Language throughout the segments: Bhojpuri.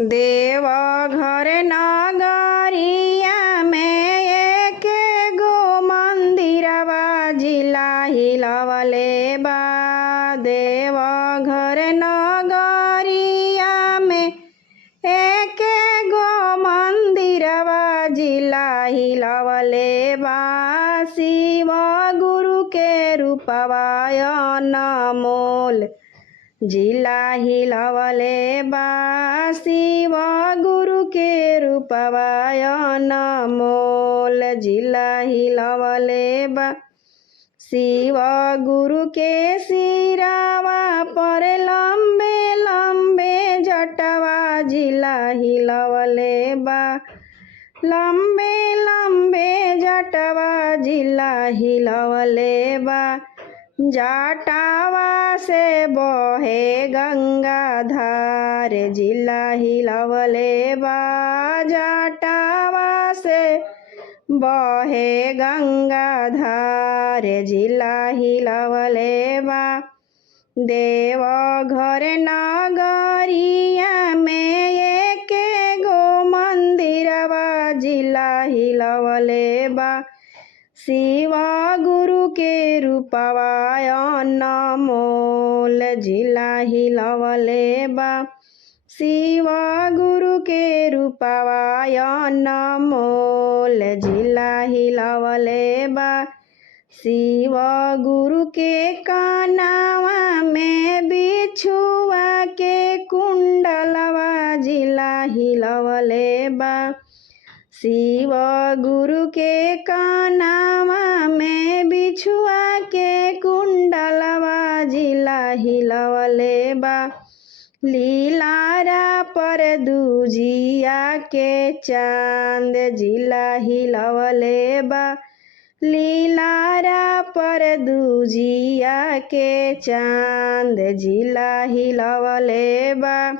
देवघर नगरिया में एक गो मंदिरवा जिला हिलवले बा। देवघर नगरिया में एक गो मंदिरवा जिला हिलवले बा। शिव गुरु के रूपवा अनमोल जिला हिलवले बा। शिव गुरु के रूपवा अनमोल जिला हिलवले बा। शिव गुरु के सिरावा पर लंबे लंबे जटवा जिला हिलवले बा। लंबे लंबे जटवा जिला हिलवले बा। जटावा से बहे गंगा धार जिला हिलवले बा। जटावा से बहे गंगा धार जिला हिलवले बा। देवघर नगरिया में एक गो मंदिरवा जिला हिलवले बा। शिव गुरु के रूपवा अनमोल जिला हिलवले बा। शिव गुरु के रूपवा अनमोल जिला हिलवले बा। शिव गुरु के कानवा में बिछुआ के कुंडलवा जिला हिलवले बा। शिव गुरु के कानवा में बिछुआ के कुंडलवा जिला हिलवले बा। लीलारा पर दूजिया के चांद जिला हिलवले बा। लीलारा पर दूजिया के चांद जिला हिलवले बा।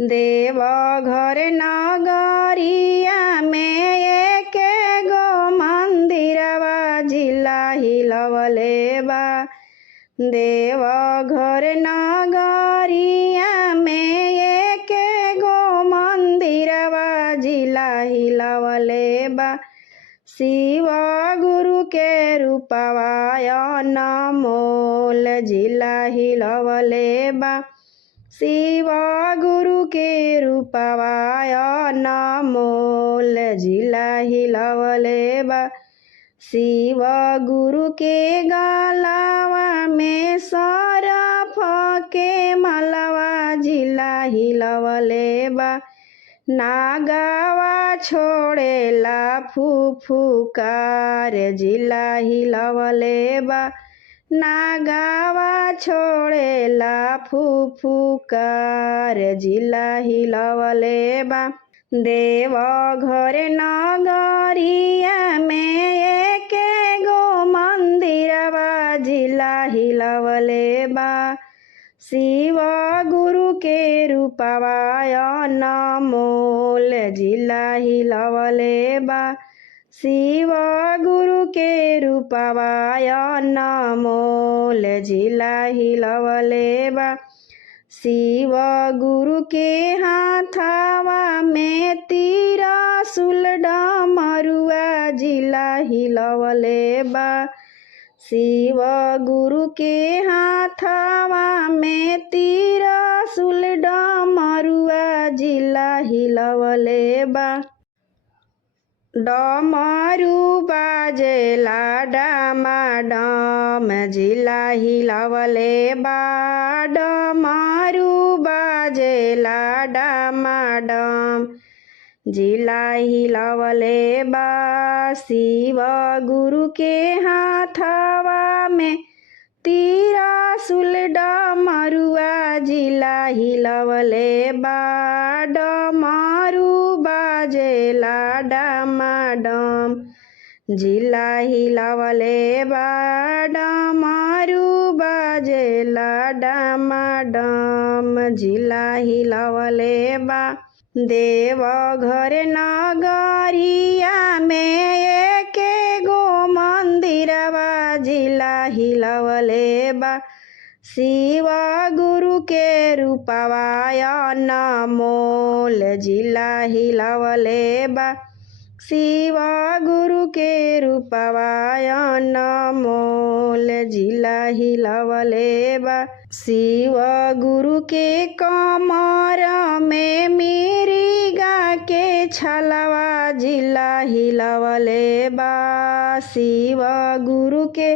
देवघर नगरिया में एक गो मंदिरवा जिला हिलवले बा। देवघर नगरिया में एक गो मंदिरवा जिला हिलवले बा। शिव गुरु के रूपवा अनमोल जिला हिलवले बा। शिव गुरु के रूपवा अनमोल जिला हिलवले बा। शिव गुरु के गलावा में सरफ के मालावा जिला हिलवले बा। नागावा छोड़ेला फुफुकार जिला हिलवले बा। नागावा छोड़ेला फुफुकार जिला हिलवले बा। देवघर नगरिया में एक गो मंदिरवा जिला हिलवले बा। शिव गुरु के रूपवा अनमोल जिला हिलवले बा। शिव गुरु के रूपवा अनमोल जिला हिलवले बा। शिव गुरु के हाथवा में त्रिशूल डमरुआ जिला हिलवले बा। शिव गुरु के हाथवा में त्रिशूल डमरुआ जिला हिलवले बा। डमरू बाजेला डमाडम जिला हिलवले बा। डमरू बाजेला डमाडम जिला हिलवले बा। शिव गुरु के हाथवा में त्रिशूल डमरुआ जिला हिलवले बा। डमरू बाजेला डमाडम जिला हिलवले बा। डमरू बाजेला डमाडम जिला हिलवले बा। देवघर नगरिया में एक गो मंदिरवा जिला हिलवले बा। शिव गुरु के रूपवाय अनमोल जिला हिलवले बा शिव गुरु के रूपवाय अनमोल जिला हिलवले बा शिव गुरु के कमर में मिरिगा के छलवा जिला हिलवले बा शिव गुरु के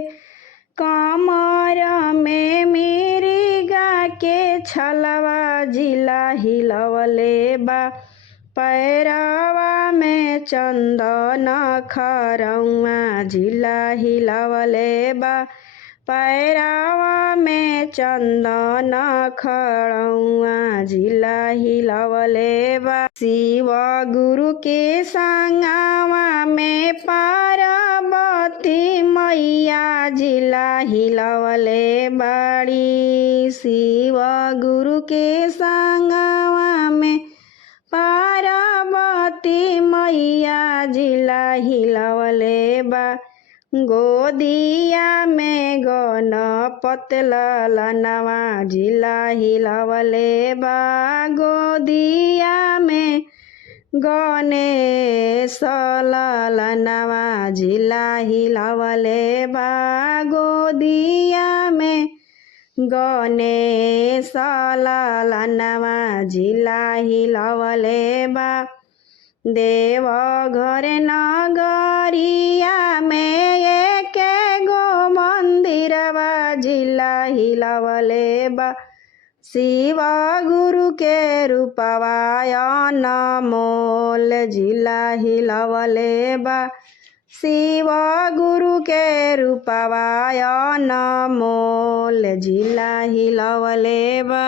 कमर में मिरिगा के छलवा जिला हिलवले बा पैरवा में चंदन खरौआ जिला हिलवले बा पैरवा में चंदन खरौआ जिला हिलवले बा शिव गुरु के संगवा में पार्वती मैया जिला हिलवले बाड़ी शिव गुरु के संगवा में पार्वती मैया जिला हिलवले बा गोदिया में गणपत ललनवा जिला हिलवले बा गोदिया में गणेश ललनवा जिला हिलवले बा गोदिया में गणेश ललनवा जिला हिलवले बा देवघर नगरिया में एक गो मंदिरवा जिला हिलवले बा शिव गुरु के रूपवाय अनमोल जिला हिलवले बा शिव गुरु के रूपवाय अनमोल जिला हिलवले बा।